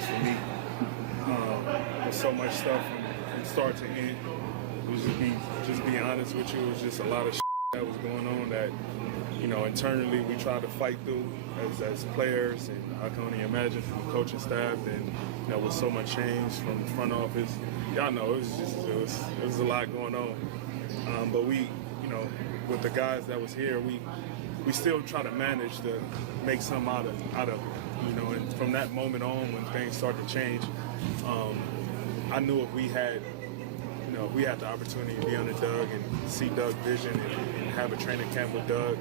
was for me. With so much stuff from start to end. It was just be honest with you. It was just a lot of that was going on that, internally we tried to fight through as players, and I can only imagine from the coaching staff, and with so much change from the front office. Y'all know it was a lot going on. But we, with the guys that was here, we still try to manage to make something out of and from that moment on when things started to change, I knew if we had the opportunity to be under Doug and see Doug's vision and have a training camp with Doug,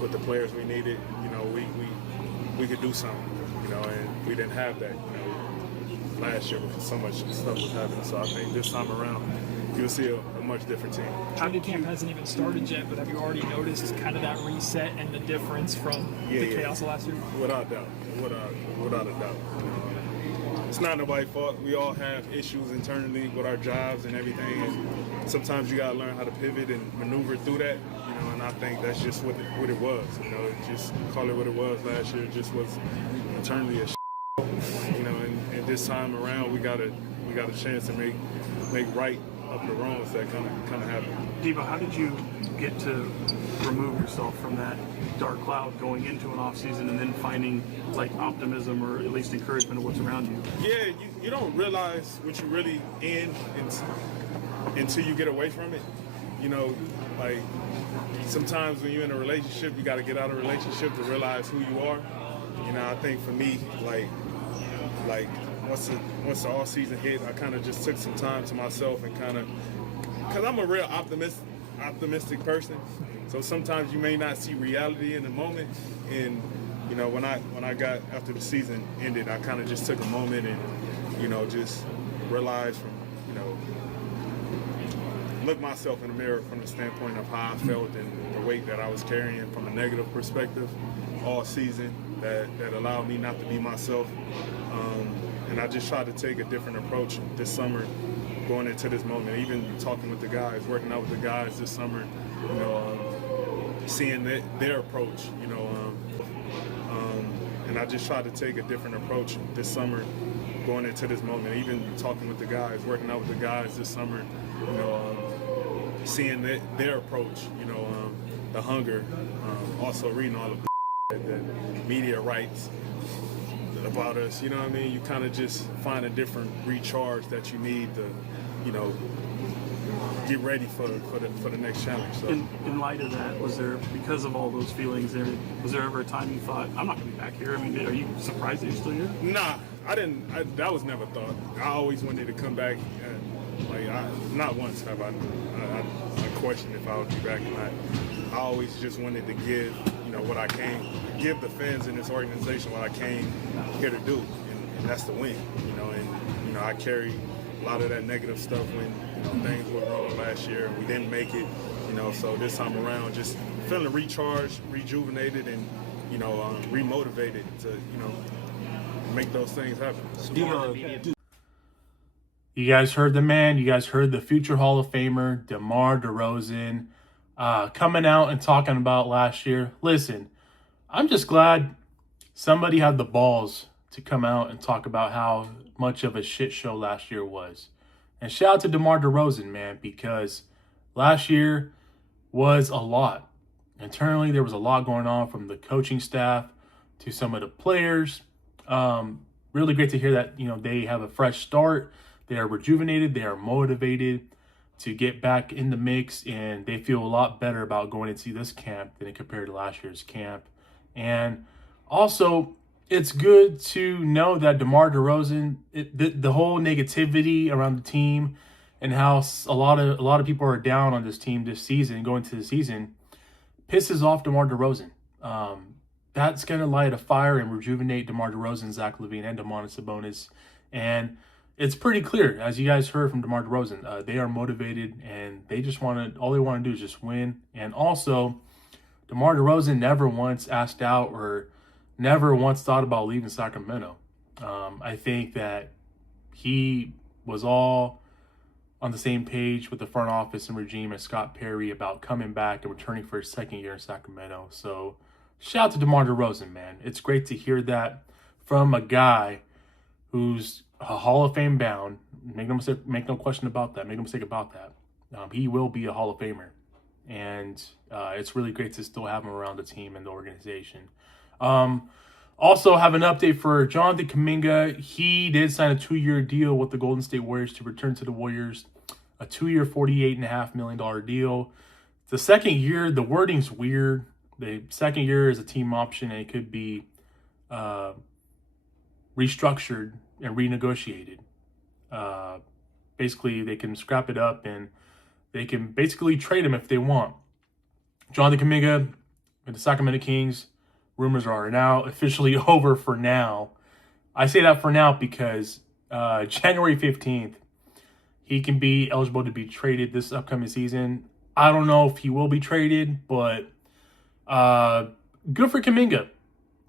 with the players we needed, we could do something, and we didn't have that, last year because so much stuff was happening. So I think this time around, you'll see a much different team. Training camp hasn't even started yet, but have you already noticed kind of that reset and the difference from the chaos of last year? Without a doubt. Without a doubt. It's not nobody's fault. We all have issues internally with our jobs and everything, and sometimes you gotta learn how to pivot and maneuver through that, and I think that's just what it was. Just call it what it was last year. It just was internally a and this time around we got a chance to make right up the wrongs that kind of happened. Devo, how did you get to remove yourself from that dark cloud going into an off season and then finding optimism or at least encouragement of what's around you? Yeah, you don't realize what you're really in until you get away from it. Sometimes when you're in a relationship, you got to get out of a relationship to realize who you are. I think for me, once the off season hit, I kind of just took some time to myself and because I'm a real optimistic person. So sometimes you may not see reality in the moment. And when I got after the season ended, I kind of just took a moment and just realized look myself in the mirror from the standpoint of how I felt and the weight that I was carrying from a negative perspective all season that allowed me not to be myself. And I just tried to take a different approach this summer going into this moment, even talking with the guys, working out with the guys this summer, seeing their approach, and I just tried to take a different approach this summer going into this moment, even talking with the guys, working out with the guys this summer, seeing their approach, the hunger, also reading all the media writes about us, you kind of just find a different recharge that you need to, get ready for the next challenge. So. In light of that, was there, because of all those feelings, was there ever a time you thought, I'm not going to be back here? I mean, are you surprised that you're still here? Nah, I didn't. That was never thought. I always wanted to come back. Not once have I questioned if I would be back or not. I always just wanted to give, what I came, give the fans in this organization what I came here to do, and that's to win, and I carry a lot of that negative stuff when things went wrong last year and we didn't make it, so this time around just feeling recharged, rejuvenated, and remotivated to make those things happen. You guys heard the man. You guys heard the future Hall of Famer, DeMar DeRozan, coming out and talking about last year. Listen, I'm just glad somebody had the balls to come out and talk about how much of a shit show last year was. And shout out to DeMar DeRozan, man, because last year was a lot. Internally, there was a lot going on from the coaching staff to some of the players. Really great to hear that, they have a fresh start. They are rejuvenated. They are motivated to get back in the mix, and they feel a lot better about going into this camp than compared to last year's camp. And also, it's good to know that DeMar DeRozan, the whole negativity around the team and how a lot of people are down on this team this season, going into the season, pisses off DeMar DeRozan. That's going to light a fire and rejuvenate DeMar DeRozan, Zach LaVine, and Domantas Sabonis. And it's pretty clear, as you guys heard from DeMar DeRozan, they are motivated and they just all they want to do is just win. And also, DeMar DeRozan never once asked out or never once thought about leaving Sacramento. I think that he was all on the same page with the front office and regime as Scott Perry about coming back and returning for his second year in Sacramento. So shout out to DeMar DeRozan, man. It's great to hear that from a guy who's a Hall of Fame bound. Make no mistake, make no question about that. Make no mistake about that. He will be a Hall of Famer, and it's really great to still have him around the team and the organization. Also have an update for Jonathan Kuminga. He did sign a 2-year deal with the Golden State Warriors to return to the Warriors. A 2-year, $48.5 million deal. The second year, the wording's weird. The second year is a team option, and it could be restructured and renegotiated. Basically, they can scrap it up, and they can basically trade him if they want. Jonathan Kuminga with the Sacramento Kings. Rumors are now officially over for now. I say that for now because January 15th, he can be eligible to be traded this upcoming season. I don't know if he will be traded, but good for Kuminga.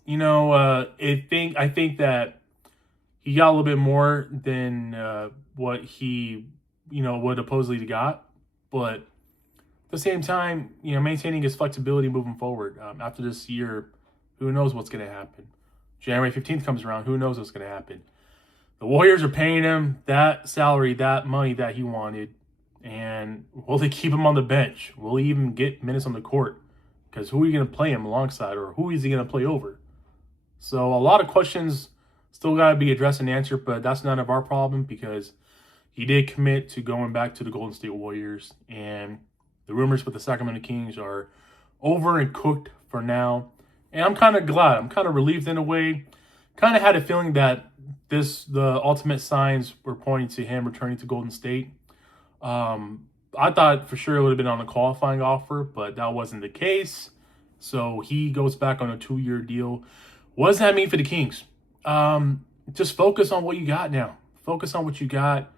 You know, I think that he got a little bit more than what he, what supposedly got. But at the same time, maintaining his flexibility moving forward. After this year, who knows what's going to happen? January 15th comes around, who knows what's going to happen? The Warriors are paying him that salary, that money that he wanted. And will they keep him on the bench? Will he even get minutes on the court? Because who are you going to play him alongside, or who is he going to play over? So a lot of questions still got to be addressed and answered, but that's none of our problem because he did commit to going back to the Golden State Warriors. And the rumors with the Sacramento Kings are over and cooked for now. And I'm kind of glad. I'm kind of relieved in a way. Kind of had a feeling that the ultimate signs were pointing to him returning to Golden State. I thought for sure it would have been on a qualifying offer, but that wasn't the case. So he goes back on a 2-year deal. What does that mean for the Kings? Just focus on what you got now. Focus on what you got.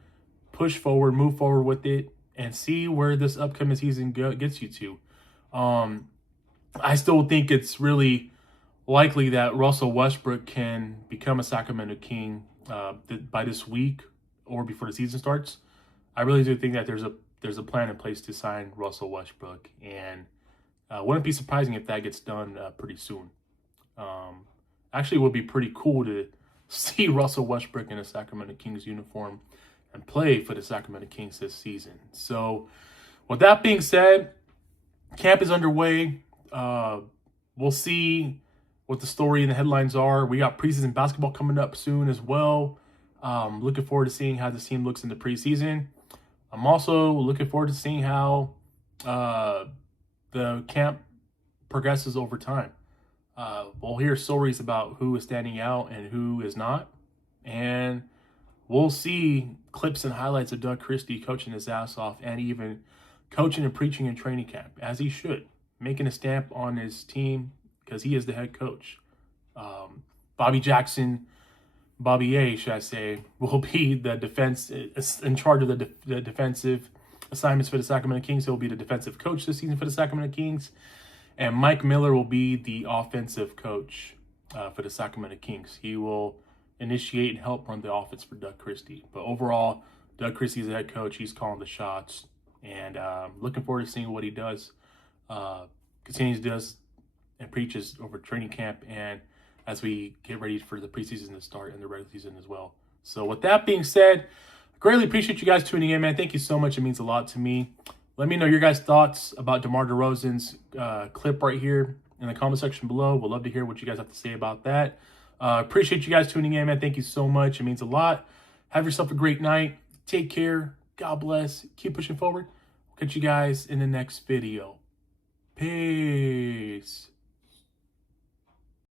Push forward, move forward with it, and see where this upcoming season gets you to. I still think it's really likely that Russell Westbrook can become a Sacramento King by this week or before the season starts. I really do think that there's a plan in place to sign Russell Westbrook, and wouldn't be surprising if that gets done pretty soon. Actually, it would be pretty cool to see Russell Westbrook in a Sacramento Kings uniform and play for the Sacramento Kings this season. So, with that being said, camp is underway. We'll see what the story and the headlines are. We got preseason basketball coming up soon as well. Looking forward to seeing how this team looks in the preseason. I'm also looking forward to seeing how the camp progresses over time. We'll hear stories about who is standing out and who is not. And we'll see clips and highlights of Doug Christie coaching his ass off and even coaching and preaching in training camp, as he should, making a stamp on his team because he is the head coach. Bobby A, should I say, will be the defense in charge of the defensive assignments for the Sacramento Kings. He'll be the defensive coach this season for the Sacramento Kings. And Mike Miller will be the offensive coach for the Sacramento Kings. He will initiate and help run the offense for Doug Christie. But overall, Doug Christie is the head coach. He's calling the shots. And looking forward to seeing what he does, continues to do and preaches over training camp and as we get ready for the preseason to start and the regular season as well. So with that being said, greatly appreciate you guys tuning in, man. Thank you so much. It means a lot to me. Let me know your guys' thoughts about DeMar DeRozan's clip right here in the comment section below. We'd love to hear what you guys have to say about that. Appreciate you guys tuning in, man. Thank you so much. It means a lot. Have yourself a great night. Take care. God bless. Keep pushing forward. We'll catch you guys in the next video.